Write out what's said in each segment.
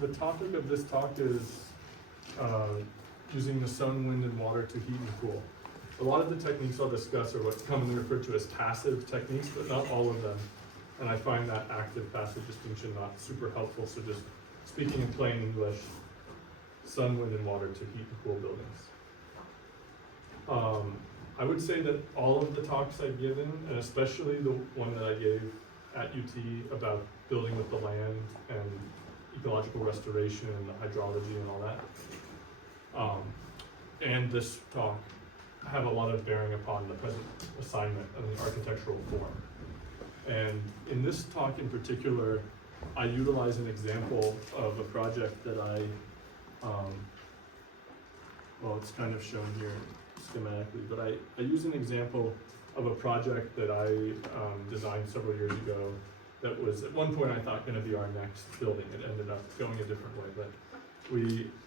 the topic of this talk is using the sun, wind, and water to heat and cool. A lot of the techniques I'll discuss are what's commonly referred to as passive techniques, but not all of them. And I find that active-passive distinction not super helpful, so just speaking in plain English, sun, wind, and water to heat and cool buildings. I would say that all of the talks I've given, and especially the one that I gave at UT about building with the land and ecological restoration and the hydrology and all that, and this talk have a lot of bearing upon the present assignment of the architectural form. And in this talk in particular, I utilize an example of a project that well, it's kind of shown here schematically, but I use an example of a project that I designed several years ago that was at one point I thought going to be our next building. It ended up going a different way, but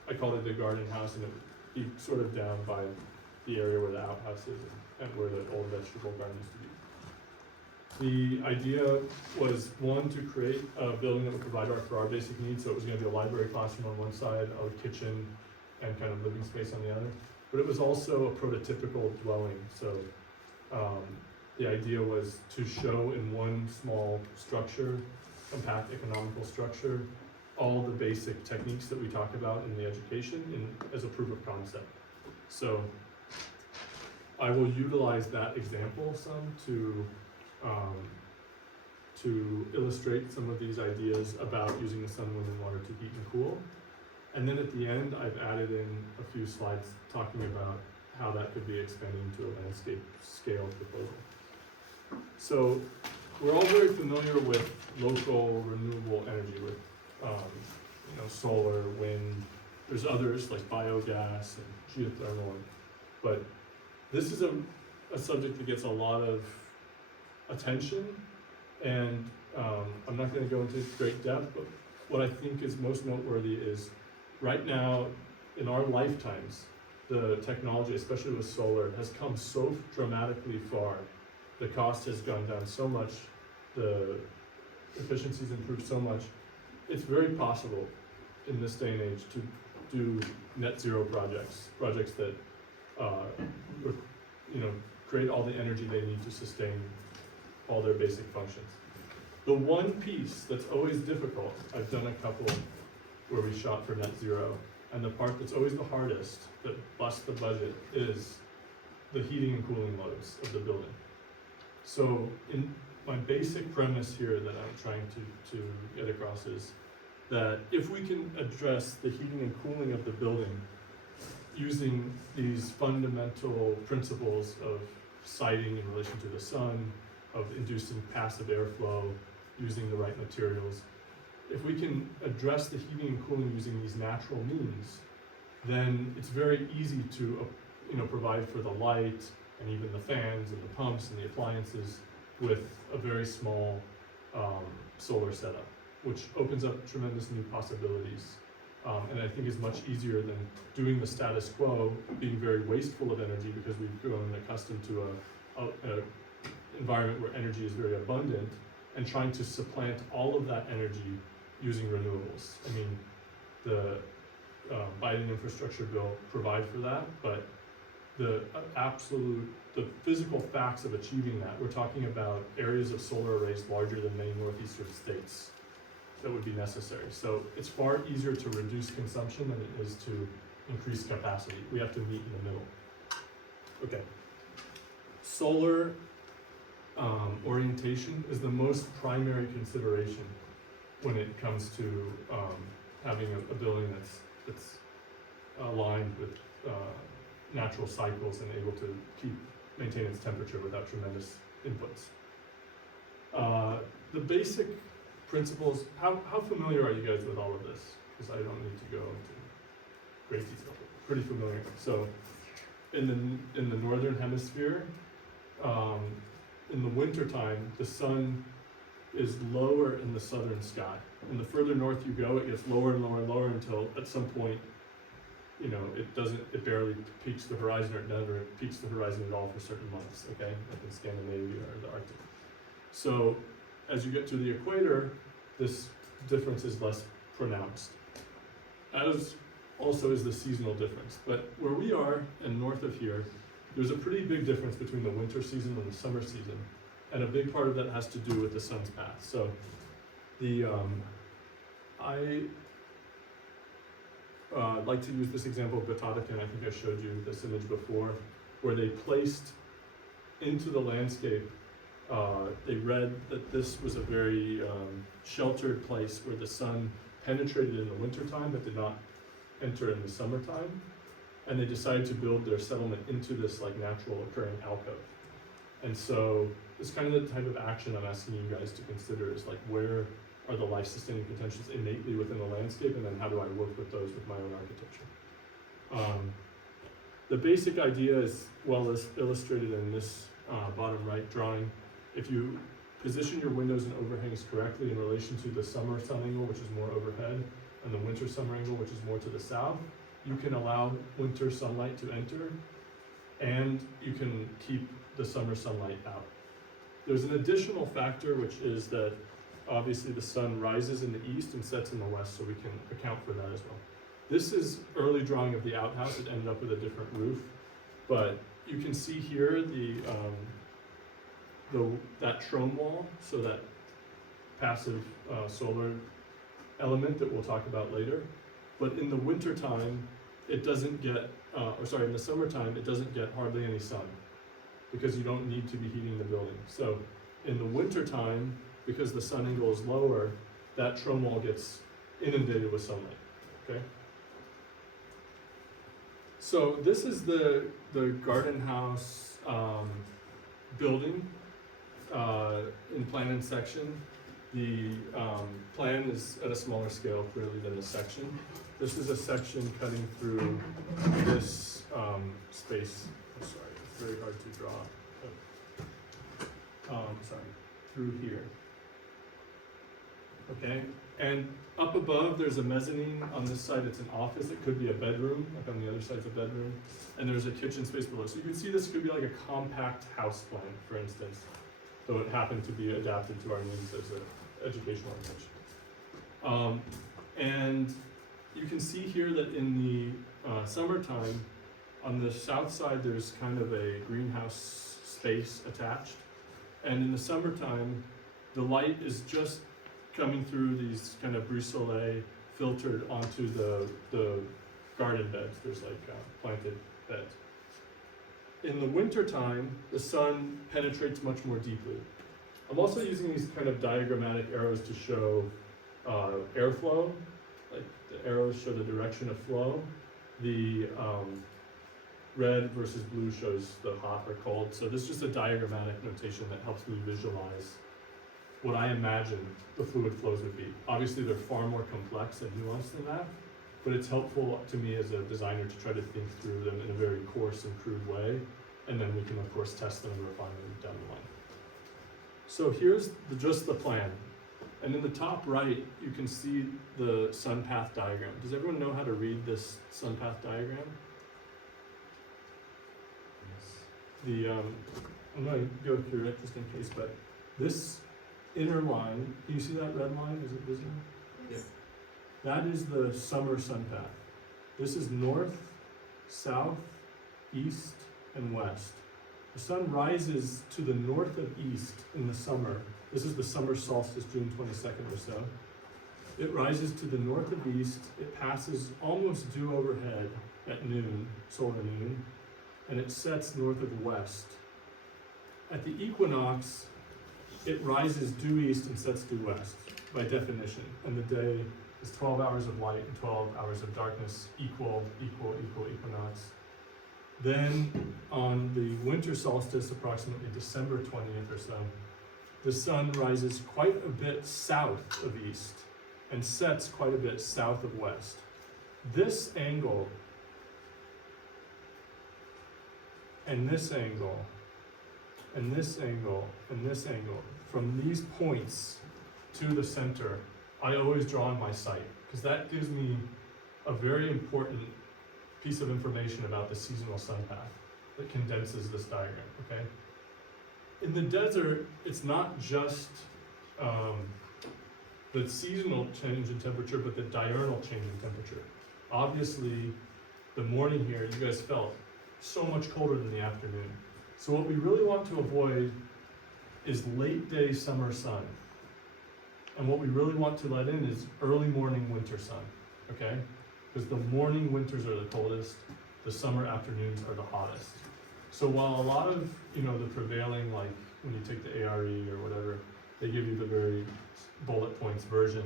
I called it the garden house, and it would be sort of down by the area where the outhouse is and where the old vegetable garden used to be. The idea was, one, to create a building that would provide for our basic needs, so it was going to be a library classroom on one side, a kitchen, and kind of living space on the other. But it was also a prototypical dwelling, so the idea was to show in one small structure, compact economical structure, all the basic techniques that we talk about in the education as a proof of concept. So I will utilize that example some to illustrate some of these ideas about using the sun, wind, and water to heat and cool. And then at the end, I've added in a few slides talking about how that could be expanded into a landscape scale proposal. So we're all very familiar with local renewable energy, with solar, wind. There's others like biogas and geothermal, but this is a subject that gets a lot of attention, and I'm not going to go into great depth, but what I think is most noteworthy is right now in our lifetimes, the technology, especially with solar, has come so dramatically far. The cost has gone down so much, the efficiency's improved so much. It's very possible in this day and age to do net zero projects that create all the energy they need to sustain all their basic functions. The one piece that's always difficult, I've done a couple where we shot for net zero, and the part that's always the hardest, that busts the budget, is the heating and cooling loads of the building. So in my basic premise here that I'm trying to get across is that if we can address the heating and cooling of the building using these fundamental principles of siting in relation to the sun, of inducing passive airflow, using the right materials, if we can address the heating and cooling using these natural means, then it's very easy to provide for the light and even the fans and the pumps and the appliances with a very small solar setup, which opens up tremendous new possibilities. And I think is much easier than doing the status quo, being very wasteful of energy because we've grown accustomed to a environment where energy is very abundant, and trying to supplant all of that energy using renewables. I mean, the Biden infrastructure bill provide for that, but the physical facts of achieving that, we're talking about areas of solar arrays larger than many northeastern states that would be necessary. So it's far easier to reduce consumption than it is to increase capacity. We have to meet in the middle. Okay. Solar orientation is the most primary consideration when it comes to having a building that's aligned with natural cycles and able to maintain its temperature without tremendous inputs. The basic principles, how familiar are you guys with all of this? Because I don't need to go into great detail, but pretty familiar. So in the northern hemisphere, in the wintertime, the sun is lower in the southern sky. And the further north you go, it gets lower and lower and lower until at some point, it barely peaks the horizon, or it never peaks the horizon at all for certain months, okay? Like in Scandinavia or the Arctic. So as you get to the equator, this difference is less pronounced, as also is the seasonal difference. But where we are and north of here, there's a pretty big difference between the winter season and the summer season. And a big part of that has to do with the sun's path. So I like to use this example of Batavia, I think I showed you this image before, where they placed into the landscape, they read that this was a very sheltered place where the sun penetrated in the wintertime but did not enter in the summertime. And they decided to build their settlement into this like natural occurring alcove. And so it's kind of the type of action I'm asking you guys to consider is like, where are the life-sustaining potentials innately within the landscape, and then how do I work with those with my own architecture? The basic idea is well illustrated in this bottom right drawing. If you position your windows and overhangs correctly in relation to the summer sun angle, which is more overhead, and the winter summer angle, which is more to the south, you can allow winter sunlight to enter, and you can keep the summer sunlight out. There's an additional factor, which is that obviously the sun rises in the east and sets in the west, so we can account for that as well. This is early drawing of the outhouse. It ended up with a different roof, but you can see here that trone wall, so that passive solar element that we'll talk about later. But in the wintertime, it doesn't get, in the summertime, it doesn't get hardly any sun because you don't need to be heating the building. So in the wintertime, because the sun angle is lower, that trone wall gets inundated with sunlight, okay? So this is the garden house building in plan and section. The plan is at a smaller scale clearly than the section. This is a section cutting through this space. I'm sorry, it's very hard to draw. Through here. Okay, and up above there's a mezzanine. On this side it's an office. It could be a bedroom, like on the other side's a bedroom. And there's a kitchen space below. So you can see this could be like a compact house plan, for instance, though it happened to be adapted to our needs as an educational organization. And you can see here that in the summertime, on the south side there's kind of a greenhouse space attached. And in the summertime, the light is just coming through these kind of brise soleil filtered onto the garden beds. There's like planted beds. In the wintertime, the sun penetrates much more deeply. I'm also using these kind of diagrammatic arrows to show airflow. Like the arrows show the direction of flow. The red versus blue shows the hot or cold. So this is just a diagrammatic notation that helps me visualize what I imagine the fluid flows would be. Obviously they're far more complex and nuanced than that, but it's helpful to me as a designer to try to think through them in a very coarse and crude way, and then we can of course test them and refine them down the line. So here's just the plan. And in the top right, you can see the sun path diagram. Does everyone know how to read this sun path diagram? I'm going to go through it just in case, but this inner line, can you see that red line? Is it visible? Yes. Yeah. That is the summer sun path. This is north, south, east, and west. The sun rises to the north of east in the summer. This is the summer solstice, June 22nd or so. It rises to the north of east. It passes almost due overhead at noon, solar noon, and it sets north of west. At the equinox, it rises due east and sets due west by definition, and the day is 12 hours of light and 12 hours of darkness, equal equinox. Then on the winter solstice, approximately December 20th or so, the sun rises quite a bit south of east and sets quite a bit south of west. This angle and this angle, and this angle, and this angle, from these points to the center, I always draw on my site, because that gives me a very important piece of information about the seasonal sun path that condenses this diagram, okay? In the desert, it's not just the seasonal change in temperature, but the diurnal change in temperature. Obviously, the morning here, you guys felt so much colder than the afternoon. So what we really want to avoid is late day summer sun. And what we really want to let in is early morning winter sun, okay? Because the morning winters are the coldest, the summer afternoons are the hottest. So while a lot of, the prevailing, like when you take the ARE or whatever, they give you the very bullet points version,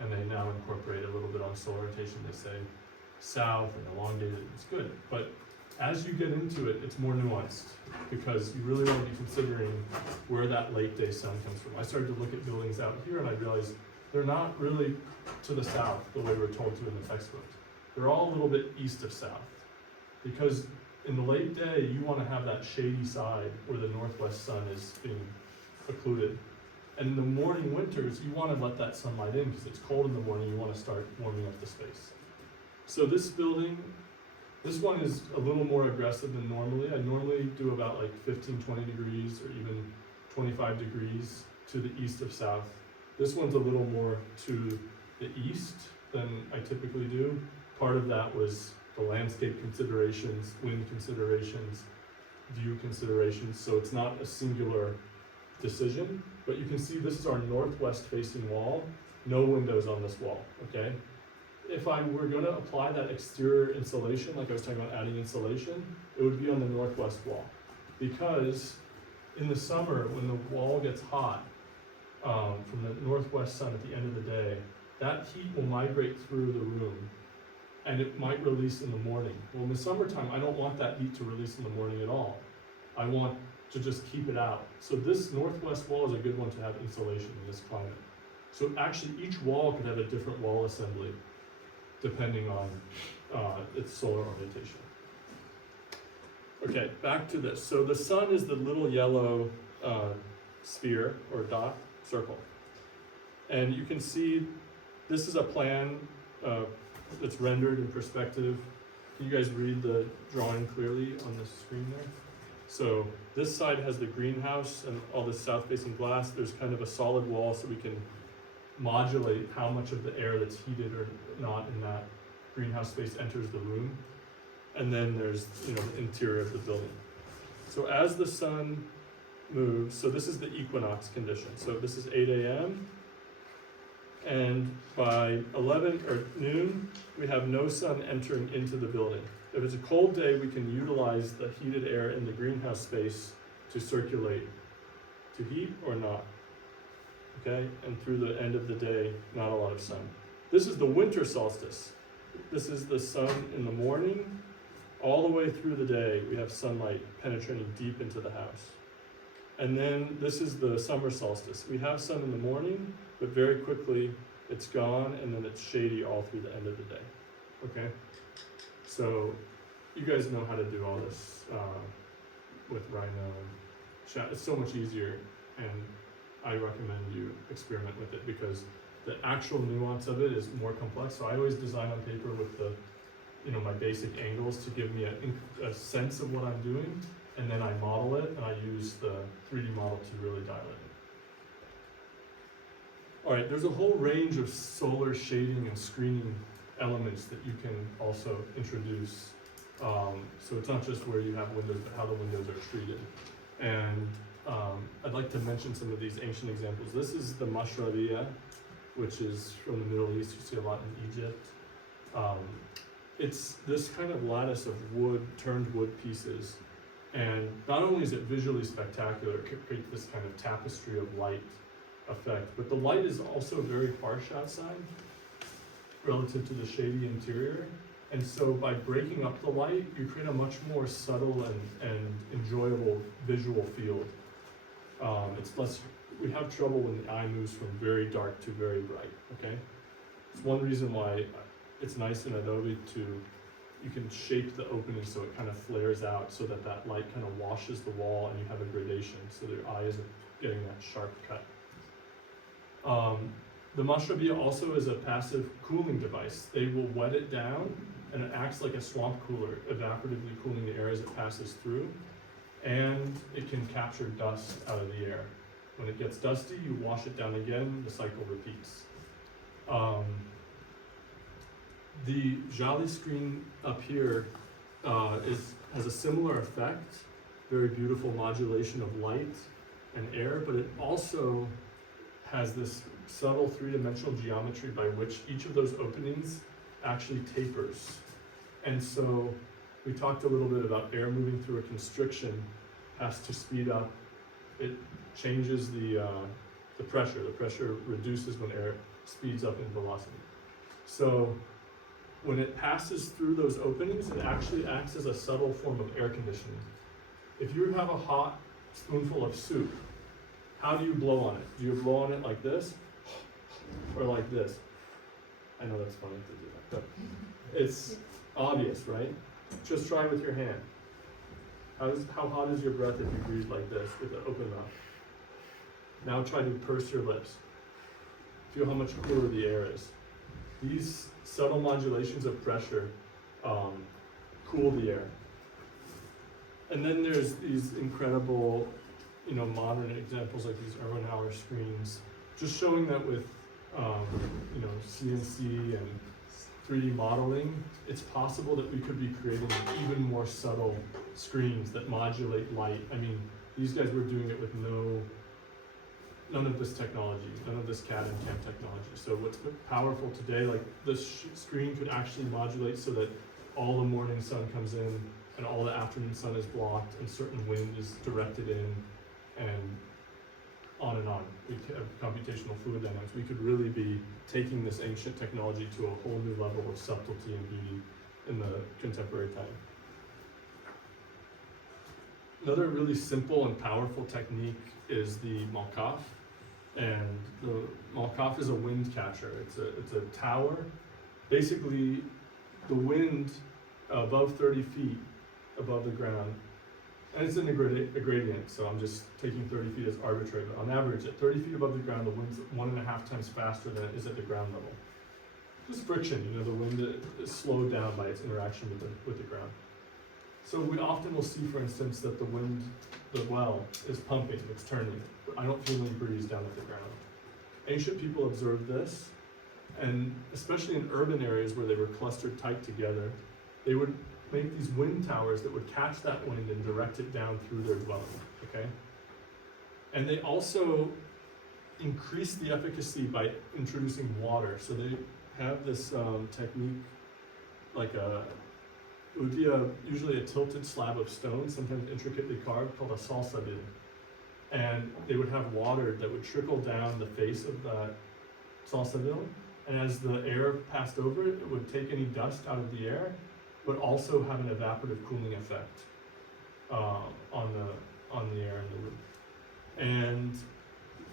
and they now incorporate a little bit on solar rotation. They say south and elongated, it's good. But as you get into it, it's more nuanced, because you really want to be considering where that late day sun comes from. I started to look at buildings out here, and I realized they're not really to the south the way we're told to in the textbook. They're all a little bit east of south, because in the late day, you want to have that shady side where the northwest sun is being occluded. And in the morning winters, you want to let that sunlight in, because it's cold in the morning, you want to start warming up the space. So this building, this one is a little more aggressive than normally. I normally do about like 15, 20 degrees or even 25 degrees to the east of south. This one's a little more to the east than I typically do. Part of that was the landscape considerations, wind considerations, view considerations. So it's not a singular decision, but you can see this is our northwest facing wall, no windows on this wall, okay? If I were gonna apply that exterior insulation, like I was talking about adding insulation, it would be on the northwest wall. Because in the summer, when the wall gets hot, from the northwest sun at the end of the day, that heat will migrate through the room, and it might release in the morning. Well, in the summertime, I don't want that heat to release in the morning at all. I want to just keep it out. So this northwest wall is a good one to have insulation in this climate. So actually each wall could have a different wall assembly depending on its solar orientation. Okay, back to this. So the sun is the little yellow sphere or dot, circle. And you can see this is a plan that's rendered in perspective. Can you guys read the drawing clearly on the screen there? So this side has the greenhouse and all this south-facing glass. There's kind of a solid wall so we can modulate how much of the air that's heated or not in that greenhouse space enters the room. And then there's the interior of the building. So as the sun moves, so this is the equinox condition. So this is 8 a.m. and by 11 or noon, we have no sun entering into the building. If it's a cold day, we can utilize the heated air in the greenhouse space to circulate to heat or not. Okay, and through the end of the day, not a lot of sun. This is the winter solstice. This is the sun in the morning, all the way through the day, we have sunlight penetrating deep into the house. And then this is the summer solstice. We have sun in the morning, but very quickly it's gone, and then it's shady all through the end of the day. Okay, so you guys know how to do all this with Rhino and chat. It's so much easier, and I recommend you experiment with it because the actual nuance of it is more complex. So I always design on paper with the, my basic angles to give me a sense of what I'm doing, and then I model it, and I use the 3D model to really dial it in. All right, there's a whole range of solar shading and screening elements that you can also introduce. So it's not just where you have windows, but how the windows are treated. And I'd like to mention some of these ancient examples. This is the mashrabiyah, which is from the Middle East. You see a lot in Egypt. It's this kind of lattice of wood, turned wood pieces. And not only is it visually spectacular, it could create this kind of tapestry of light effect, but the light is also very harsh outside relative to the shady interior. And so by breaking up the light, you create a much more subtle and enjoyable visual field. It's less, we have trouble when the eye moves from very dark to very bright, okay? It's one reason why it's nice in Adobe you can shape the opening so it kind of flares out so that that light kind of washes the wall and you have a gradation so your eye isn't getting that sharp cut. The mashrabiyah also is a passive cooling device. They will wet it down and it acts like a swamp cooler, evaporatively cooling the air as it passes through, and it can capture dust out of the air. When it gets dusty, you wash it down again, the cycle repeats. The Jolly screen up here has a similar effect, very beautiful modulation of light and air, but it also has this subtle three-dimensional geometry by which each of those openings actually tapers. And so we talked a little bit about air moving through a constriction has to speed up. It changes the pressure. The pressure reduces when air speeds up in velocity. So when it passes through those openings, it actually acts as a subtle form of air conditioning. If you have a hot spoonful of soup, how do you blow on it? Do you blow on it like this or like this? I know that's funny to do that, but it's obvious, right? Just try with your hand. How hot is your breath if you breathe like this with an open mouth? Now try to purse your lips. Feel how much cooler the air is. These subtle modulations of pressure cool the air. And then there's these incredible, modern examples like these Erwin screens, just showing that with, CNC and 3D modeling, it's possible that we could be creating even more subtle screens that modulate light. I mean, these guys were doing it with none of this technology, none of this CAD and CAM technology. So what's powerful today, like this screen could actually modulate so that all the morning sun comes in and all the afternoon sun is blocked and certain wind is directed in, and on and on. We have computational fluid dynamics. We could really be taking this ancient technology to a whole new level of subtlety and beauty in the contemporary time. Another really simple and powerful technique is the Malkoff. And the Malkoff is a wind catcher. It's a tower. Basically, the wind above 30 feet above the ground, and it's in a gradient, so I'm just taking 30 feet as arbitrary, but on average, at 30 feet above the ground, the wind's 1.5 times faster than it is at the ground level. Just friction, the wind is slowed down by its interaction with the ground. So we often will see, for instance, that the well is pumping, it's turning, but I don't feel any breeze down at the ground. Ancient people observed this, and especially in urban areas where they were clustered tight together, they would make these wind towers that would catch that wind and direct it down through their dwelling, okay? And they also increase the efficacy by introducing water. So they have this technique, like it would be usually a tilted slab of stone, sometimes intricately carved, called a salsabil. And they would have water that would trickle down the face of the salsabil, and as the air passed over it, it would take any dust out of the air, but also have an evaporative cooling effect on the air and the wood. And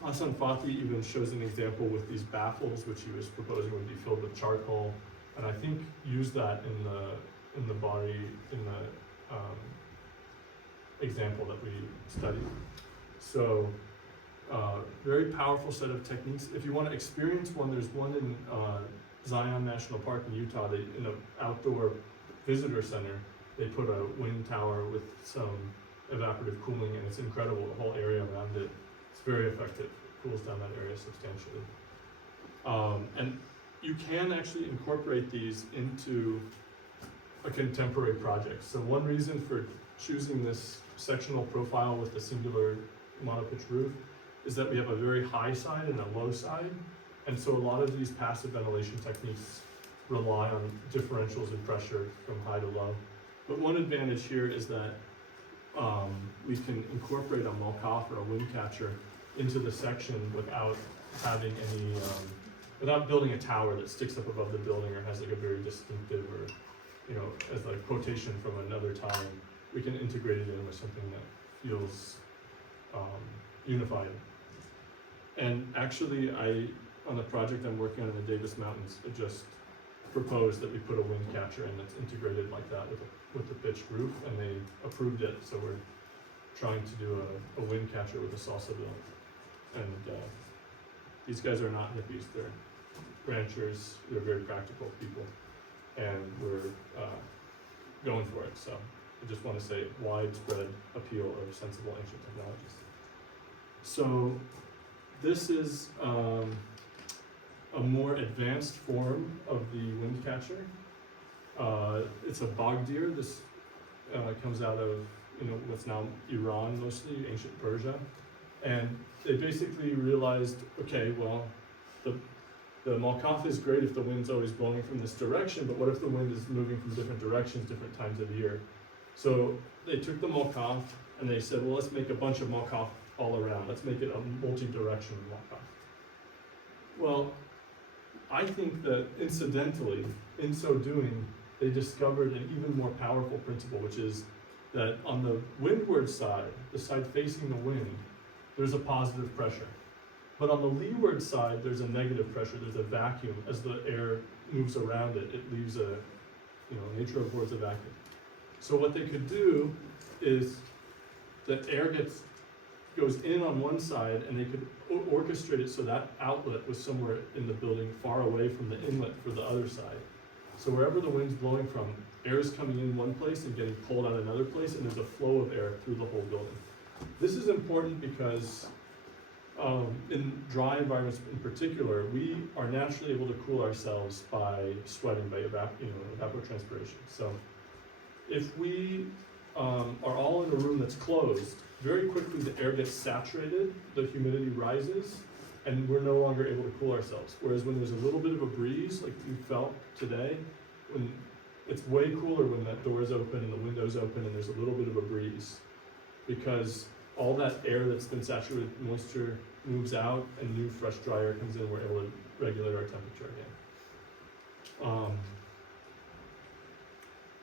Hassan Fathy even shows an example with these baffles, which he was proposing would be filled with charcoal, and I think used that in the body example that we studied. So very powerful set of techniques. If you want to experience one, there's one in Zion National Park in Utah. In an outdoor visitor center, they put a wind tower with some evaporative cooling, and it's incredible. The whole area around it, it's very effective. It cools down that area substantially. And you can actually incorporate these into a contemporary project. So one reason for choosing this sectional profile with the singular monopitch roof is that we have a very high side and a low side, and so a lot of these passive ventilation techniques rely on differentials in pressure from high to low. But one advantage here is that we can incorporate a Malkoff or a wind catcher into the section without having any, without building a tower that sticks up above the building or has like a very distinctive or, as like quotation from another time. We can integrate it in with something that feels unified. And actually, on the project I'm working on in the Davis Mountains, I just proposed that we put a wind catcher in that's integrated like that with the pitched roof, and they approved it. So we're trying to do a wind catcher with a salsabil. And these guys are not hippies; they're ranchers. They're very practical people, and we're going for it. So I just want to say widespread appeal of sensible ancient technologies. So this is a more advanced form of the wind catcher. It's a bogdir. This comes out of what's now Iran, mostly ancient Persia, and they basically realized, okay, well, the Malkaf is great if the wind's always blowing from this direction, but what if the wind is moving from different directions, different times of year? So they took the Malkaf and they said, well, let's make a bunch of Malkaf all around. Let's make it a multi-direction Malkaf. Well, I think that incidentally, in so doing, they discovered an even more powerful principle, which is that on the windward side, the side facing the wind, there's a positive pressure. But on the leeward side, there's a negative pressure. There's a vacuum. As the air moves around it, it leaves nature affords a vacuum. So what they could do is the air goes in on one side, and they could orchestrate it so that outlet was somewhere in the building far away from the inlet for the other side. So wherever the wind's blowing from, air is coming in one place and getting pulled out another place, and there's a flow of air through the whole building. This is important because in dry environments in particular, we are naturally able to cool ourselves by sweating, by evapotranspiration. So if we are all in a room that's closed, very quickly the air gets saturated, the humidity rises, and we're no longer able to cool ourselves. Whereas when there's a little bit of a breeze, like you felt today, when it's way cooler when that door is open and the window's open and there's a little bit of a breeze, because all that air that's been saturated with moisture moves out and new fresh dry air comes in. We're able to regulate our temperature again.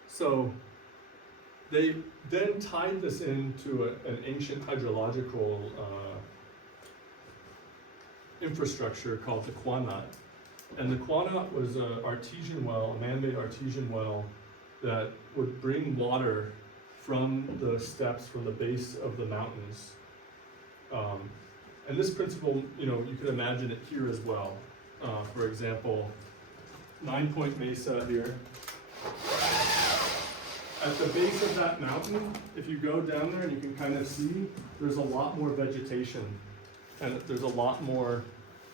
So they then tied this into an ancient hydrological infrastructure called the Qanat. And the Qanat was an artesian well, a man-made artesian well that would bring water from the steppes, from the base of the mountains. And this principle, you can imagine it here as well. For example, 9 Point Mesa here. At the base of that mountain, if you go down there and you can kind of see, there's a lot more vegetation and there's a lot more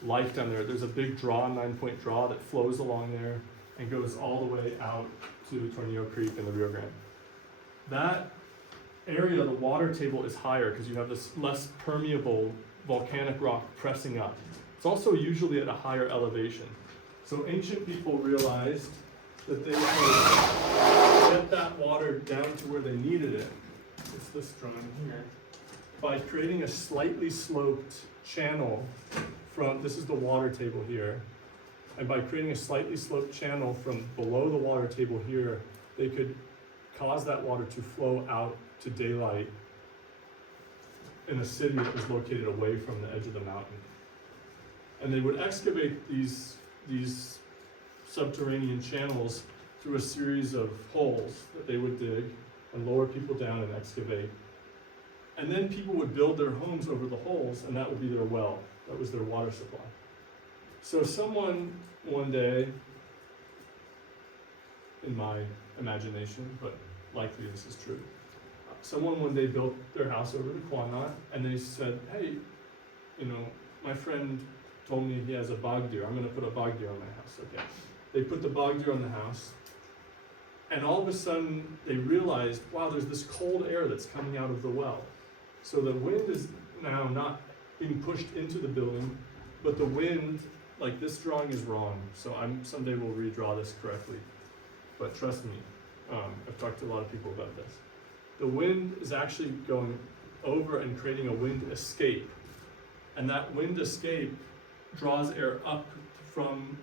life down there. There's a big draw, 9 Point draw, that flows along there and goes all the way out to Tornillo Creek and the Rio Grande. That area, the water table is higher because you have this less permeable volcanic rock pressing up. It's also usually at a higher elevation. So ancient people realized that they could get that water down to where they needed it. It's this drawing here. By creating a slightly sloped channel from, this is the water table here, and by creating a slightly sloped channel from below the water table here, they could cause that water to flow out to daylight in a city that was located away from the edge of the mountain. And they would excavate these subterranean channels through a series of holes that they would dig and lower people down and excavate. And then people would build their homes over the holes, and that would be their well. That was their water supply. So someone one day, in my imagination, but likely this is true, someone one day built their house over the Qanat, and they said, hey, my friend told me he has a bogdir. I'm going to put a bogdir on my house. Okay. They put the bogdir on the house, and all of a sudden they realized, wow, there's this cold air that's coming out of the well. So the wind is now not being pushed into the building, but the wind, like this drawing is wrong, so someday we'll redraw this correctly. But trust me, I've talked to a lot of people about this. The wind is actually going over and creating a wind escape. And that wind escape draws air up from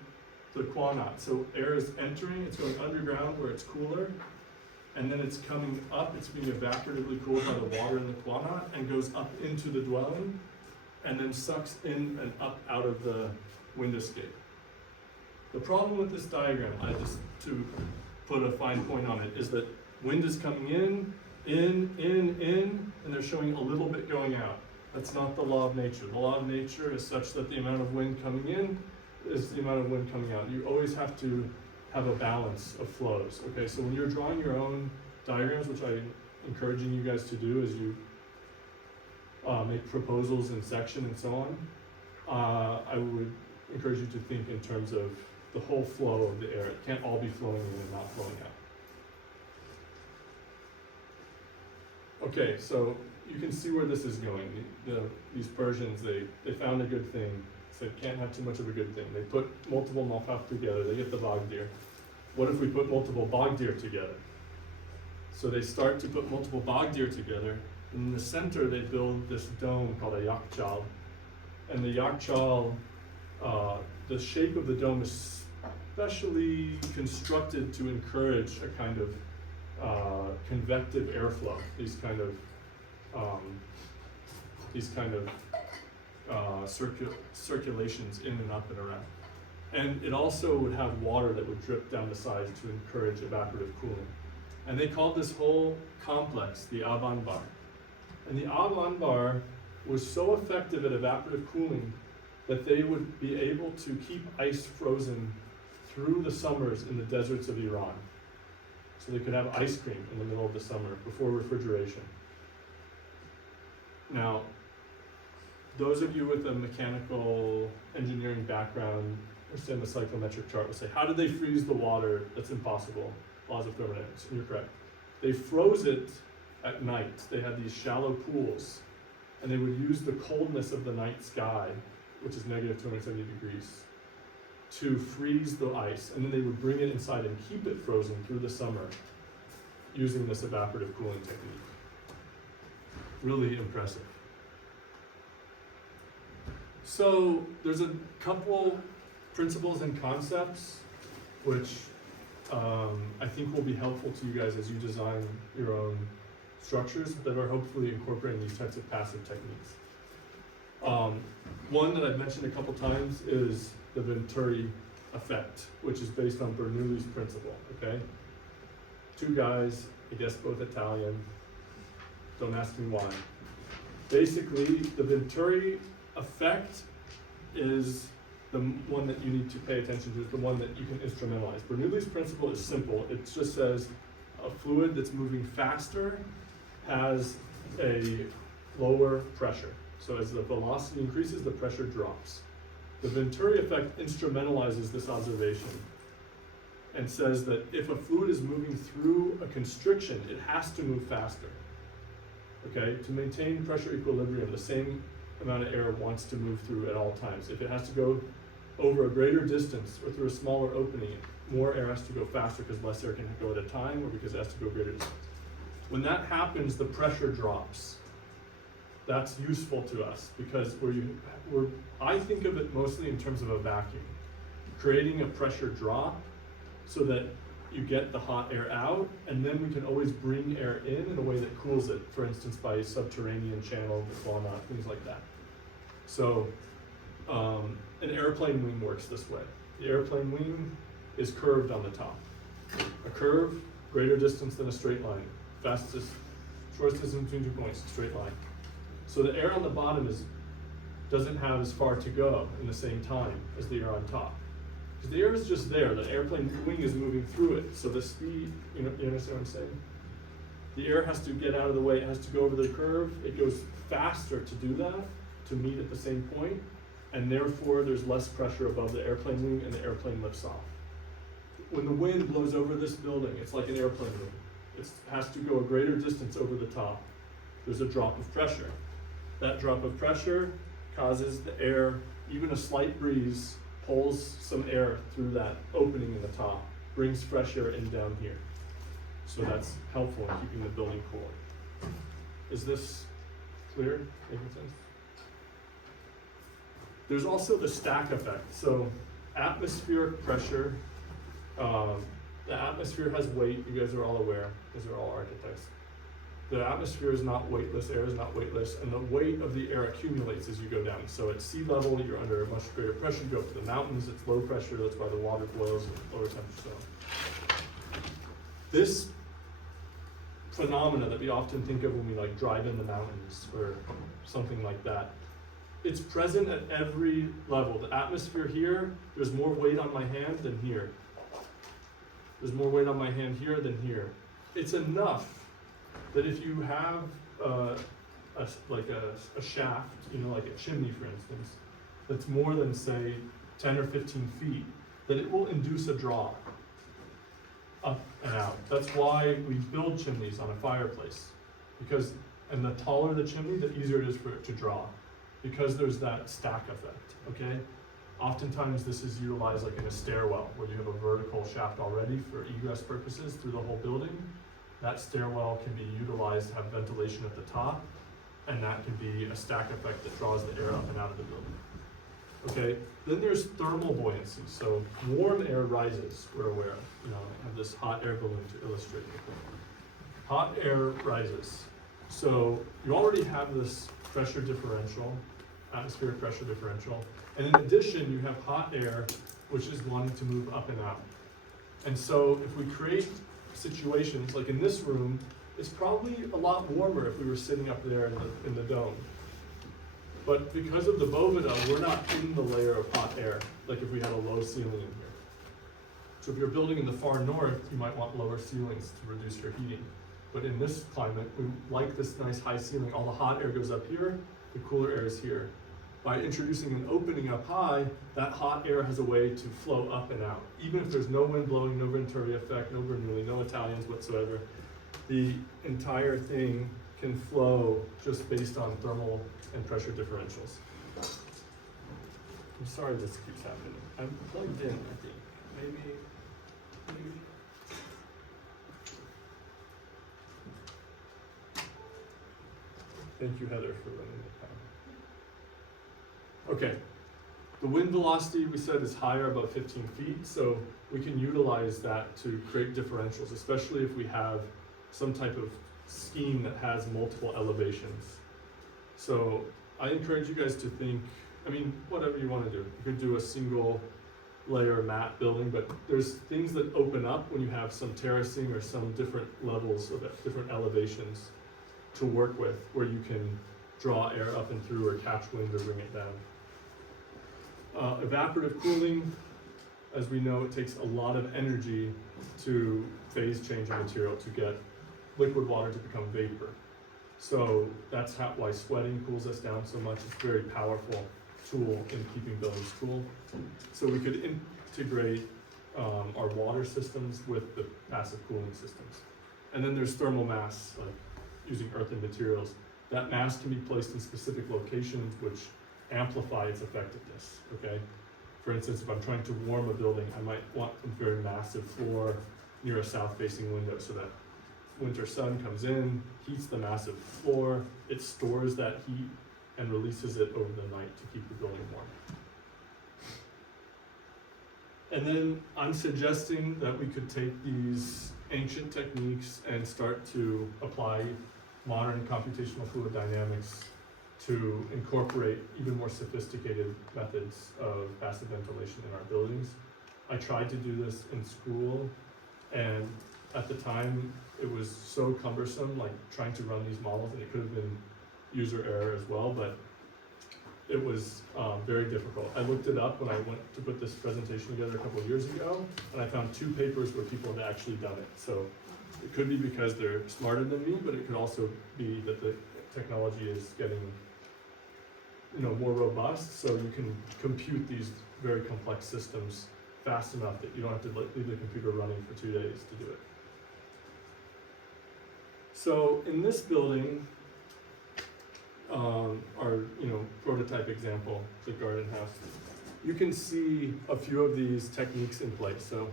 the Qanat. So air is entering, it's going underground where it's cooler, and then it's coming up, it's being evaporatively cooled by the water in the Qanat, and goes up into the dwelling, and then sucks in and up out of the wind escape. The problem with this diagram, to put a fine point on it, is that wind is coming in, and they're showing a little bit going out. That's not the law of nature. The law of nature is such that the amount of wind coming in is the amount of wind coming out. You always have to have a balance of flows. Okay, so when you're drawing your own diagrams, which I'm encouraging you guys to do as you make proposals in section and so on, I would encourage you to think in terms of the whole flow of the air. It can't all be flowing in and not flowing out. Okay, so you can see where this is going. These Persians, they found a good thing, said can't have too much of a good thing. They put multiple Malkaf together, they get the Bagdir. What if we put multiple Bagdir together? So they start to put multiple Bagdir together. In the center, they build this dome called a Yakchal. And the Yakchal, the shape of the dome is specially constructed to encourage a kind of convective airflow. These kind of circulations in and up and around. And it also would have water that would drip down the sides to encourage evaporative cooling. And they called this whole complex the Ab Anbar. And the Ab Anbar was so effective at evaporative cooling that they would be able to keep ice frozen through the summers in the deserts of Iran. So they could have ice cream in the middle of the summer before refrigeration. Now, those of you with a mechanical engineering background understand the psychrometric chart will say, how did they freeze the water? That's impossible. Laws of thermodynamics, and you're correct. They froze it at night. They had these shallow pools, and they would use the coldness of the night sky, which is negative 270 degrees, to freeze the ice, and then they would bring it inside and keep it frozen through the summer using this evaporative cooling technique. Really impressive. So there's a couple principles and concepts which I think will be helpful to you guys as you design your own structures that are hopefully incorporating these types of passive techniques. One that I've mentioned a couple times is the Venturi effect, which is based on Bernoulli's principle, okay? Two guys, I guess both Italian, don't ask me why. Basically, the Venturi effect is the one that you need to pay attention to, is the one that you can instrumentalize. Bernoulli's principle is simple. It just says a fluid that's moving faster has a lower pressure. So as the velocity increases, the pressure drops. The Venturi effect instrumentalizes this observation and says that if a fluid is moving through a constriction, it has to move faster. Okay, to maintain pressure equilibrium, the same amount of air wants to move through at all times. If it has to go over a greater distance or through a smaller opening, more air has to go faster because less air can go at a time, or because it has to go greater distance. When that happens, the pressure drops. That's useful to us because I think of it mostly in terms of a vacuum. Creating a pressure drop so that you get the hot air out, and then we can always bring air in a way that cools it, for instance, by subterranean channel, things like that. So an airplane wing works this way. The airplane wing is curved on the top. A curve, greater distance than a straight line. Fastest, shortest distance between 2 points, straight line. So the air on the bottom doesn't have as far to go in the same time as the air on top. Because the air is just there, the airplane wing is moving through it. So the speed, you understand what I'm saying? The air has to get out of the way, it has to go over the curve. It goes faster to do that, to meet at the same point, and therefore there's less pressure above the airplane wing and the airplane lifts off. When the wind blows over this building, it's like an airplane wing. It has to go a greater distance over the top. There's a drop of pressure. That drop of pressure causes the air, even a slight breeze, pulls some air through that opening in the top, brings fresh air in down here. So that's helpful in keeping the building cool. Is this clear? Making sense? There's also the stack effect. So atmospheric pressure, the atmosphere has weight, you guys are all aware, because you're all architects. The atmosphere is not weightless, air is not weightless, and the weight of the air accumulates as you go down. So at sea level, you're under a much greater pressure. You go up to the mountains, it's low pressure, that's why the water boils at lower temperature. So this phenomena that we often think of when we drive in the mountains or something like that, it's present at every level. The atmosphere here, there's more weight on my hand than here. There's more weight on my hand here than here. It's enough that if you have a shaft, like a chimney, for instance, that's more than, say, 10 or 15 feet, then it will induce a draw up and out. That's why we build chimneys on a fireplace, and the taller the chimney, the easier it is for it to draw, because there's that stack effect, okay? Oftentimes this is utilized like in a stairwell, where you have a vertical shaft already for egress purposes through the whole building. That stairwell can be utilized to have ventilation at the top, and that can be a stack effect that draws the air up and out of the building. Okay, then there's thermal buoyancy. So warm air rises, we're aware. I have this hot air balloon to illustrate it. Hot air rises. So you already have this pressure differential, atmospheric pressure differential. And in addition, you have hot air, which is wanting to move up and out. And so if we create situations, like in this room, it's probably a lot warmer if we were sitting up there in the dome. But because of the Boveda, we're not in the layer of hot air, like if we had a low ceiling in here. So if you're building in the far north, you might want lower ceilings to reduce your heating. But in this climate, we like this nice high ceiling. All the hot air goes up here, the cooler air is here. By introducing an opening up high, that hot air has a way to flow up and out. Even if there's no wind blowing, no Venturi effect, no Bernoulli, no Italians whatsoever, the entire thing can flow just based on thermal and pressure differentials. I'm sorry this keeps happening. I'm plugged in, I think. Maybe. Thank you, Heather, for running the time. Okay, the wind velocity we said is higher, about 15 feet, so we can utilize that to create differentials, especially if we have some type of scheme that has multiple elevations. So I encourage you guys to think, whatever you want to do. You could do a single layer mat building, but there's things that open up when you have some terracing or some different levels of different elevations to work with, where you can draw air up and through or catch wind or bring it down. Evaporative cooling, as we know, it takes a lot of energy to phase change a material, to get liquid water to become vapor. So that's why sweating cools us down so much. It's a very powerful tool in keeping buildings cool. So we could integrate our water systems with the passive cooling systems. And then there's thermal mass, like using earthen materials. That mass can be placed in specific locations which amplify its effectiveness, okay? For instance, if I'm trying to warm a building, I might want a very massive floor near a south-facing window so that winter sun comes in, heats the massive floor, it stores that heat and releases it over the night to keep the building warm. And then I'm suggesting that we could take these ancient techniques and start to apply modern computational fluid dynamics to incorporate even more sophisticated methods of passive ventilation in our buildings. I tried to do this in school, and at the time it was so cumbersome, like trying to run these models, and it could have been user error as well, but it was very difficult. I looked it up when I went to put this presentation together a couple of years ago, and I found 2 papers where people had actually done it. So it could be because they're smarter than me, but it could also be that the technology is getting more robust, so you can compute these very complex systems fast enough that you don't have to leave the computer running for 2 days to do it. So in this building, our prototype example, the garden house, you can see a few of these techniques in place. So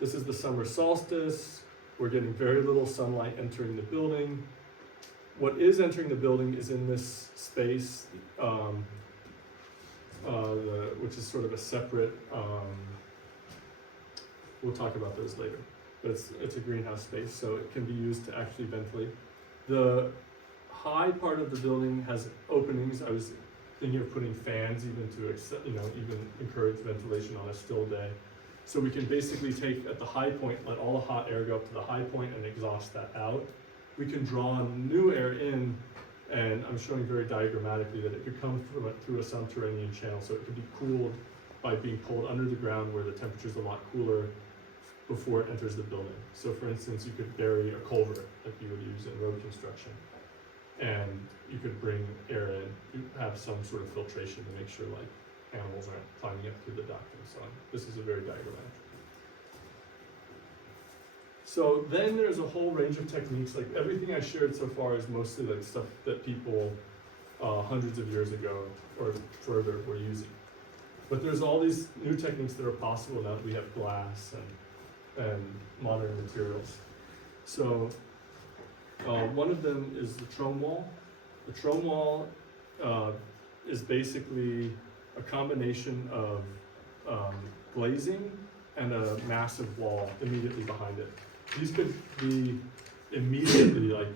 this is the summer solstice. We're getting very little sunlight entering the building. What is entering the building is in this space, which is sort of a separate, we'll talk about those later, but it's a greenhouse space, so it can be used to actually ventilate. The high part of the building has openings. I was thinking of putting fans even to even encourage ventilation on a still day. So we can basically take at the high point, let all the hot air go up to the high point and exhaust that out. We can draw new air in, and I'm showing very diagrammatically that it could come through a subterranean channel, so it could be cooled by being pulled under the ground where the temperature is a lot cooler before it enters the building. So for instance, you could bury a culvert like you would use in road construction. and you could bring air in, you have some sort of filtration to make sure like animals aren't climbing up through the duct and so on. This is a very diagrammatic. So then there's a whole range of techniques, like everything I shared so far is mostly like stuff that people hundreds of years ago or further were using. But there's all these new techniques that are possible now that we have glass and modern materials. So one of them is the Trome wall. The Trome wall is basically a combination of glazing and a massive wall immediately behind it. These could be immediately, like,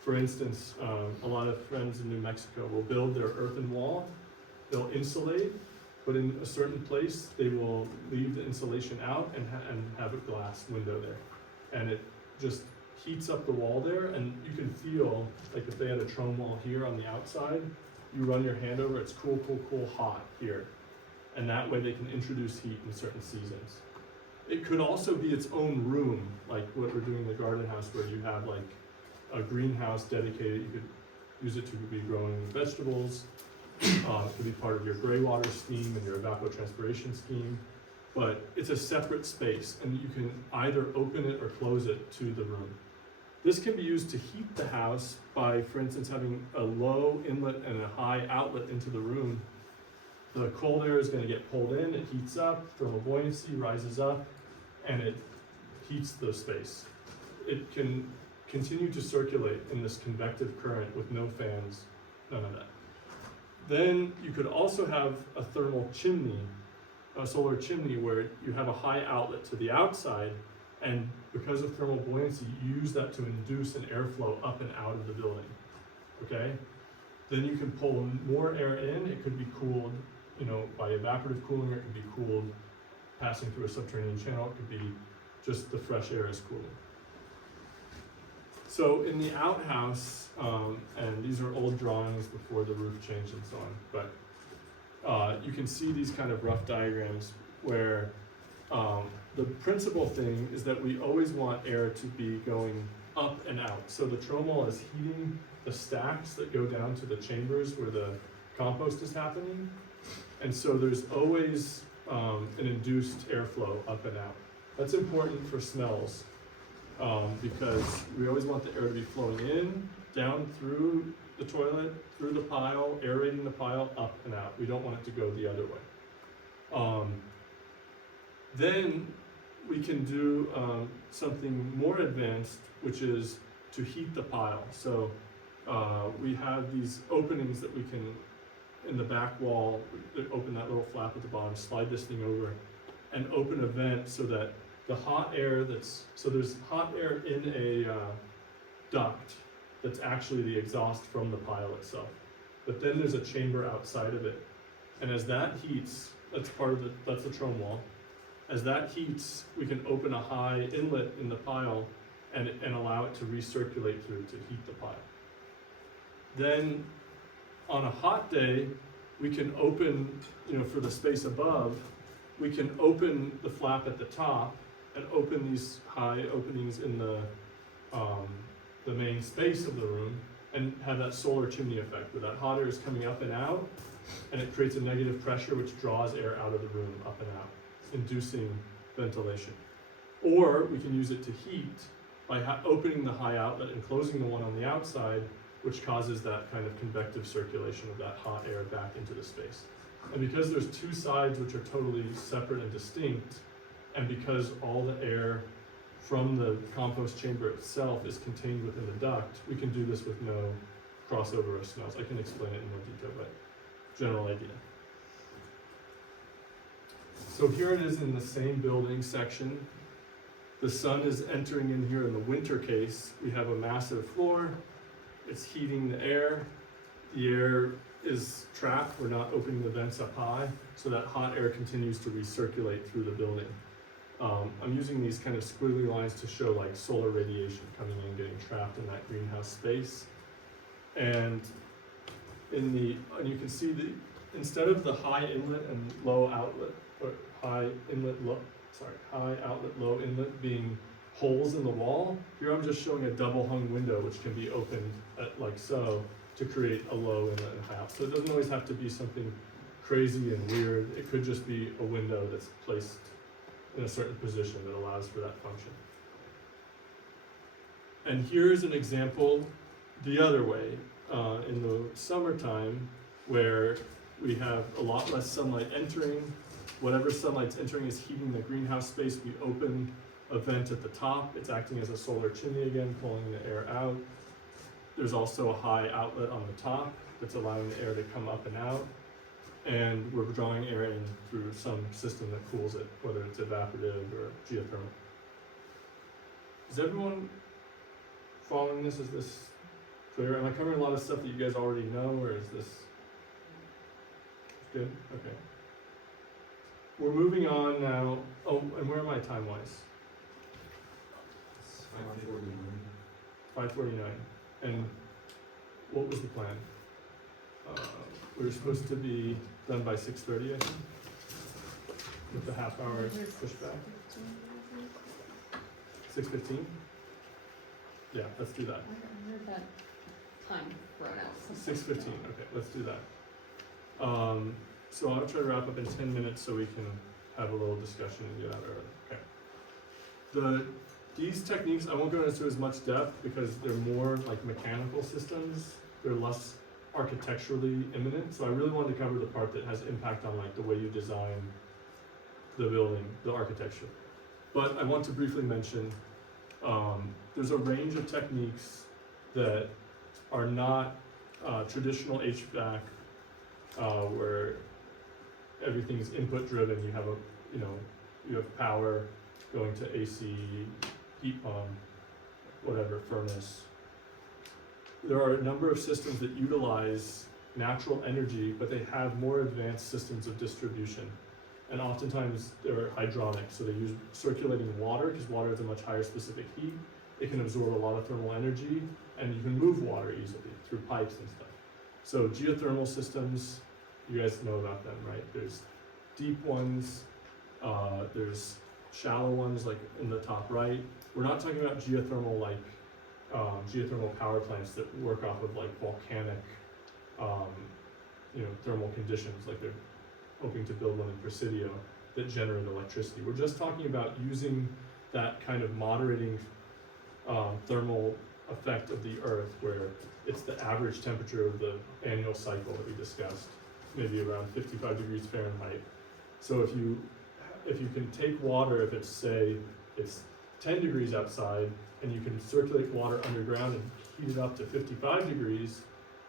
for instance, a lot of friends in New Mexico will build their earthen wall, they'll insulate, but in a certain place, they will leave the insulation out and have a glass window there. And it just heats up the wall there, and you can feel, like if they had a Trome wall here on the outside, you run your hand over, it's cool, cool, cool, hot here. And that way they can introduce heat in certain seasons. It could also be its own room, like what we're doing in the garden house, where you have like a greenhouse dedicated. You could use it to be growing vegetables. It could be part of your gray water scheme and your evapotranspiration scheme. But it's a separate space, and you can either open it or close it to the room. This can be used to heat the house by, for instance, having a low inlet and a high outlet into the room. The cold air is going to get pulled in, it heats up, thermal buoyancy rises up, and it heats the space. It can continue to circulate in this convective current with no fans, none of that. Then you could also have a thermal chimney, a solar chimney, where you have a high outlet to the outside, and because of thermal buoyancy, you use that to induce an airflow up and out of the building, okay? Then you can pull more air in. It could be cooled, by evaporative cooling, or it could be cooled passing through a subterranean channel. It could be just the fresh air is cooling. So in the outhouse, and these are old drawings before the roof changed and so on, but you can see these kind of rough diagrams where the principal thing is that we always want air to be going up and out. So the Trome wall is heating the stacks that go down to the chambers where the compost is happening. And so there's always an induced airflow up and out. That's important for smells because we always want the air to be flowing in, down through the toilet, through the pile, aerating the pile, up and out. We don't want it to go the other way. Then we can do something more advanced, which is to heat the pile. So we have these openings that we can, in the back wall, open that little flap at the bottom, slide this thing over, and open a vent so that the hot air so there's hot air in a duct that's actually the exhaust from the pile itself. But then there's a chamber outside of it. And as that heats, that's the Trome wall. As that heats, we can open a high inlet in the pile and allow it to recirculate through to heat the pile. Then on a hot day, we can open, for the space above, we can open the flap at the top and open these high openings in the main space of the room and have that solar chimney effect where that hot air is coming up and out, and it creates a negative pressure which draws air out of the room up and out, inducing ventilation. Or we can use it to heat by opening the high outlet and closing the one on the outside, which causes that kind of convective circulation of that hot air back into the space. And because there's two sides which are totally separate and distinct, and because all the air from the compost chamber itself is contained within the duct, we can do this with no crossover of smells. I can explain it in more detail, but general idea. So here it is in the same building section. The sun is entering in here in the winter case. We have a massive floor. It's heating the air. The air is trapped. We're not opening the vents up high, so that hot air continues to recirculate through the building. I'm using these kind of squiggly lines to show like solar radiation coming in, getting trapped in that greenhouse space. And you can see instead of the high inlet and low outlet, or high outlet, low inlet being holes in the wall. Here I'm just showing a double hung window which can be opened at, like so, to create a low and a high. So it doesn't always have to be something crazy and weird. It could just be a window that's placed in a certain position that allows for that function. And here's an example the other way, in the summertime, where we have a lot less sunlight entering. Whatever sunlight's entering is heating the greenhouse space. We open a vent at the top. It's acting as a solar chimney again, pulling the air out. There's also a high outlet on the top that's allowing the air to come up and out. And we're drawing air in through some system that cools it, whether it's evaporative or geothermal. Is everyone following this? Is this clear? Am I covering a lot of stuff that you guys already know, or is this good? Okay. We're moving on now. Oh, and where am I time-wise? 5:49. And what was the plan? We were supposed to be done by 6:30, I think, with the half-hour pushback. 6:15? Yeah, let's do that. I heard that time thrown out. 6:15, okay, let's do that. So I'll try to wrap up in 10 minutes so we can have a little discussion and get out early. Okay. These techniques, I won't go into as much depth because they're more like mechanical systems. They're less architecturally imminent. So I really wanted to cover the part that has impact on like the way you design the building, the architecture. But I want to briefly mention, there's a range of techniques that are not traditional HVAC, where everything's input driven. You have you have power going to AC, heat pump, whatever, furnace. There are a number of systems that utilize natural energy, but they have more advanced systems of distribution. And oftentimes they're hydronic, so they use circulating water, because water has a much higher specific heat. It can absorb a lot of thermal energy, and you can move water easily through pipes and stuff. So geothermal systems, you guys know about them, right? There's deep ones, there's shallow ones like in the top right. We're not talking about geothermal like geothermal power plants that work off of like volcanic thermal conditions, like they're hoping to build one in Presidio that generate electricity. We're just talking about using that kind of moderating thermal effect of the earth, where it's the average temperature of the annual cycle that we discussed, maybe around 55 degrees Fahrenheit. So if you can take water, if it's say it's 10 degrees outside, and you can circulate water underground and heat it up to 55 degrees,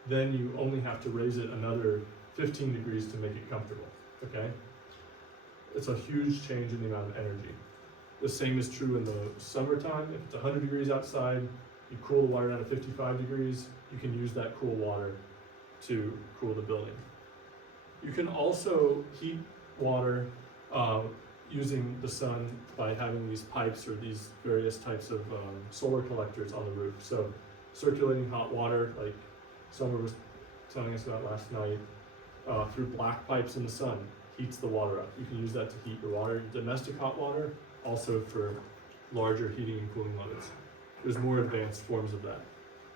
then you only have to raise it another 15 degrees to make it comfortable, okay? It's a huge change in the amount of energy. The same is true in the summertime. If it's 100 degrees outside, you cool the water down to 55 degrees, you can use that cool water to cool the building. You can also heat water using the sun by having these pipes or these various types of solar collectors on the roof. So circulating hot water, like Summer was telling us about last night, through black pipes in the sun, heats the water up. You can use that to heat your water. Domestic hot water, also for larger heating and cooling loads. There's more advanced forms of that.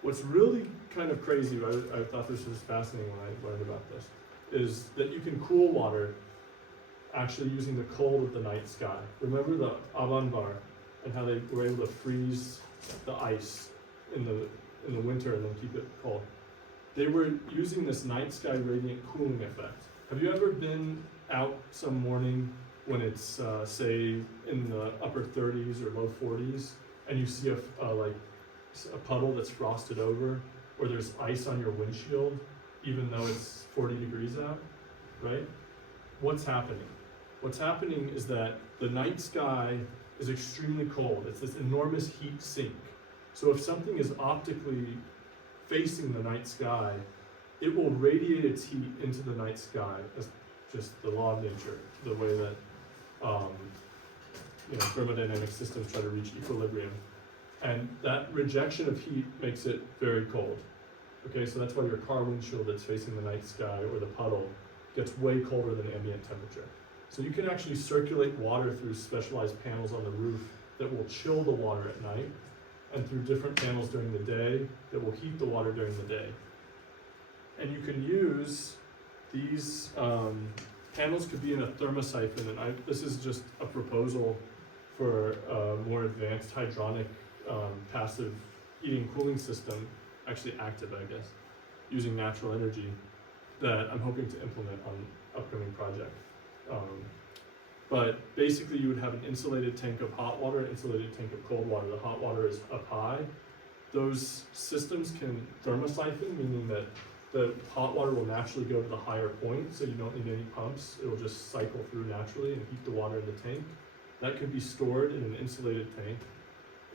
What's really kind of crazy, I thought this was fascinating when I learned about this, is that you can cool water actually using the cold of the night sky. Remember the Avanbar and how they were able to freeze the ice in the winter and then keep it cold? They were using this night sky radiant cooling effect. Have you ever been out some morning when it's say in the upper 30s or low 40s, and you see a puddle that's frosted over, or there's ice on your windshield, even though it's 40 degrees out, right? What's happening? What's happening is that the night sky is extremely cold. It's this enormous heat sink. So if something is optically facing the night sky, it will radiate its heat into the night sky. That's just the law of nature, the way that thermodynamic systems try to reach equilibrium. And that rejection of heat makes it very cold. Okay, so that's why your car windshield that's facing the night sky or the puddle gets way colder than ambient temperature. So you can actually circulate water through specialized panels on the roof that will chill the water at night, and through different panels during the day that will heat the water during the day. And you can use these panels could be in a thermosiphon, and this is just a proposal for a more advanced hydronic passive heating and cooling system, actually active, I guess, using natural energy that I'm hoping to implement on upcoming project. But basically you would have an insulated tank of hot water, an insulated tank of cold water. The hot water is up high. Those systems can thermosiphon, meaning that the hot water will naturally go to the higher point, so you don't need any pumps. It will just cycle through naturally and heat the water in the tank. That could be stored in an insulated tank,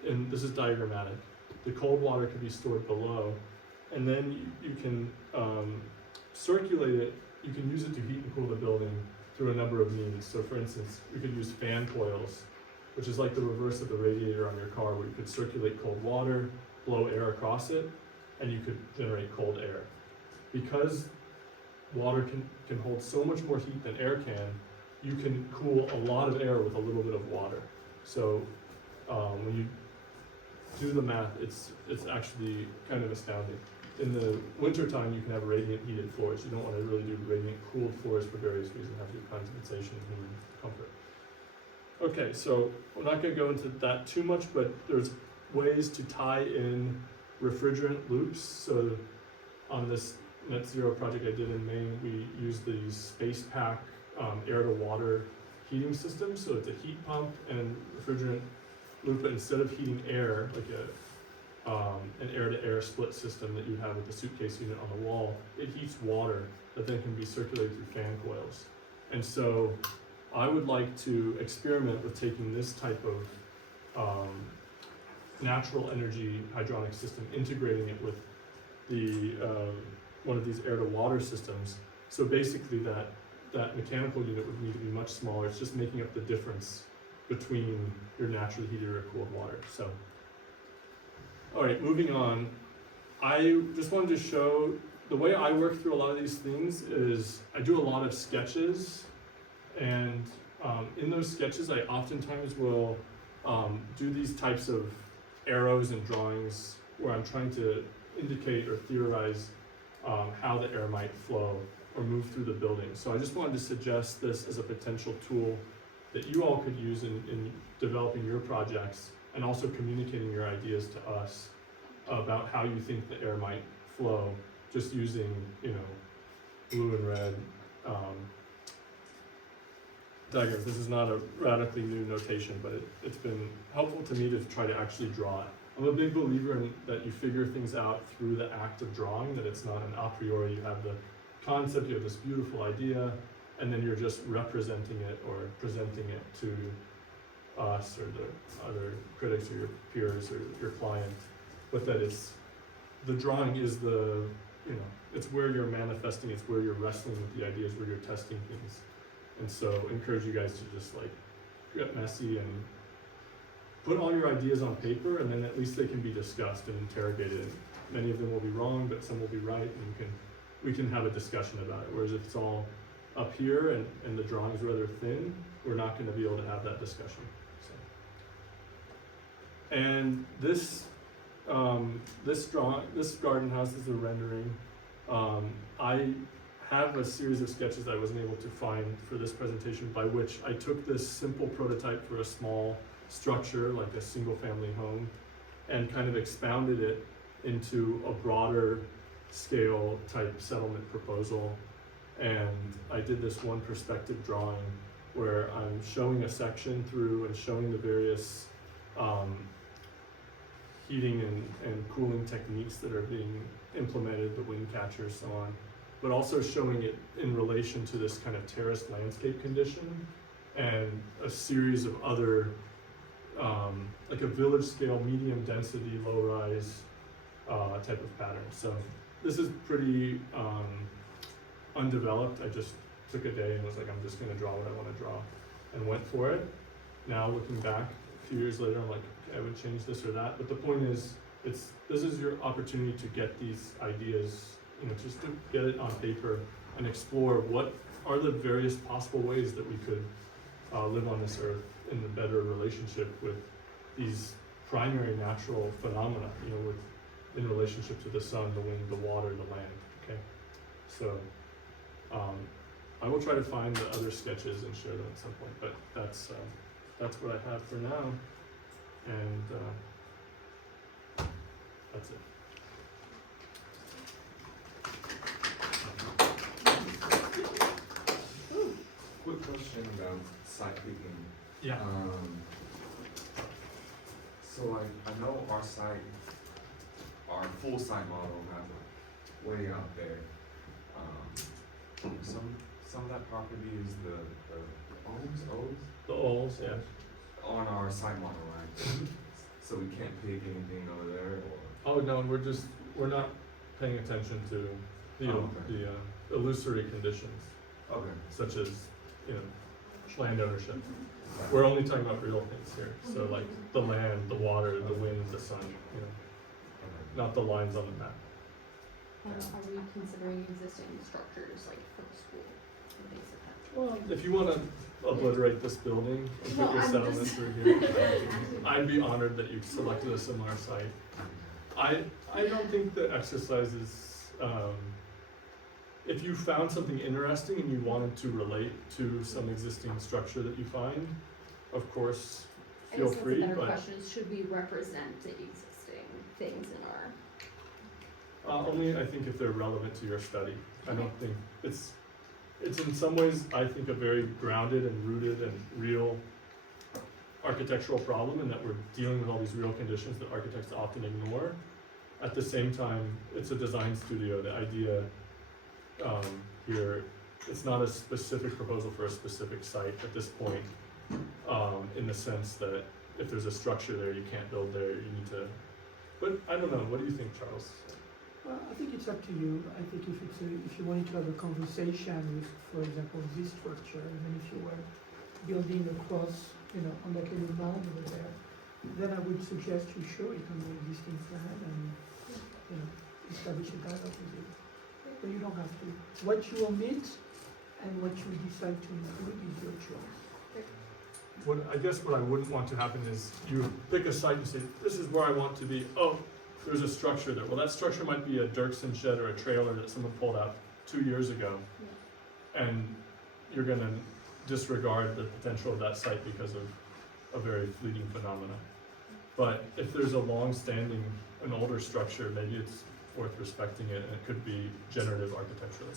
and this is diagrammatic. The cold water could be stored below, and then you can circulate it. You can use it to heat and cool the building through a number of means. So for instance, we could use fan coils, which is like the reverse of the radiator on your car, where you could circulate cold water, blow air across it, and you could generate cold air. Because water can hold so much more heat than air can, you can cool a lot of air with a little bit of water. So when you do the math, it's actually kind of astounding. In the wintertime, you can have radiant heated floors. You don't want to really do radiant cooled floors for various reasons. You have to do condensation and comfort. Okay, so we're not going to go into that too much, but there's ways to tie in refrigerant loops. So on this net zero project I did in Maine, we used these space pack air to water heating systems. So it's a heat pump and refrigerant loop, but instead of heating air, like an air-to-air split system that you have with the suitcase unit on the wall, it heats water that then can be circulated through fan coils. And so I would like to experiment with taking this type of natural energy hydronic system, integrating it with the one of these air-to-water systems. So basically that mechanical unit would need to be much smaller. It's just making up the difference between your naturally heated or cooled water. So, all right, moving on. I just wanted to show the way I work through a lot of these things is I do a lot of sketches, and in those sketches I oftentimes will do these types of arrows and drawings where I'm trying to indicate or theorize how the air might flow or move through the building. So I just wanted to suggest this as a potential tool that you all could use in developing your projects, and also communicating your ideas to us about how you think the air might flow, just using, blue and red diagrams. This is not a radically new notation, but it's been helpful to me to try to actually draw it. I'm a big believer in that you figure things out through the act of drawing, that it's not an a priori. You have the concept, you have this beautiful idea, and then you're just representing it or presenting it to us or the other critics or your peers or your client, but that the drawing is it's where you're manifesting, it's where you're wrestling with the ideas, where you're testing things. And so I encourage you guys to just get messy and put all your ideas on paper, and then at least they can be discussed and interrogated. Many of them will be wrong, but some will be right, and we can have a discussion about it. Whereas if it's all up here and the drawing's rather thin, we're not going to be able to have that discussion. So. And this garden house is a rendering. I have a series of sketches that I wasn't able to find for this presentation, by which I took this simple prototype for a small structure, like a single family home, and kind of expounded it into a broader scale type settlement proposal. And I did this one perspective drawing where I'm showing a section through and showing the various heating and cooling techniques that are being implemented, the wind catcher, so on, but also showing it in relation to this kind of terraced landscape condition and a series of other, like a village scale, medium density, low rise type of pattern. So this is pretty undeveloped. I just took a day and was like, I'm just gonna draw what I wanna draw, and went for it. Now looking back a few years later, I'm like, okay, I would change this or that. But the point is, this is your opportunity to get these ideas, just to get it on paper and explore what are the various possible ways that we could live on this earth in a better relationship with these primary natural phenomena, you know, with, in relationship to the sun, the wind, the water, the land, okay? So, I will try to find the other sketches and share them at some point, but that's what I have for now, and, that's it. Quick question about site picking. Yeah. So like, I know our site, our full site model has it way out there. Some of that property is the O's, The O's, yeah. on our site model, right? So we can't pick anything over there, or? Oh, no, we're not paying attention to the, Oh, okay. the illusory conditions, Okay. such as, you know, land ownership. Right. We're only talking about real things here, so like the land, the water, the wind, the sun, you know, Okay. not the lines on the map. Are we considering existing structures like for the school and things like that? Well, if you wanna obliterate this building and No, put your I'm settlement just- through here, I'd be honored that you selected a similar site. I don't think the exercise is, if you found something interesting and you wanted to relate to some existing structure that you find, of course, I feel guess free, that's a better but, question, is should we represent the existing things in our, only I think if they're relevant to your study. I don't think, it's in some ways, I think, a very grounded and rooted and real architectural problem, in that we're dealing with all these real conditions that architects often ignore. At the same time, it's a design studio. The idea here, it's not a specific proposal for a specific site at this point, in the sense that if there's a structure there, you can't build there, you need to, but I don't know, what do you think, Charles? Well, I think it's up to you. I think if you wanted to have a conversation with, for example, this structure, even if you were building across, on that little mound over there, then I would suggest you show it on the existing plan and, establish a dialogue with it. But you don't have to. What you omit and what you decide to include is your choice. I guess what I wouldn't want to happen is you pick a site and say, this is where I want to be. Oh, there's a structure there. Well, that structure might be a Dirksen shed or a trailer that someone pulled out 2 years ago. And you're gonna disregard the potential of that site because of a very fleeting phenomena. But if there's a long-standing, an older structure, maybe it's worth respecting it, and it could be generative architecturally.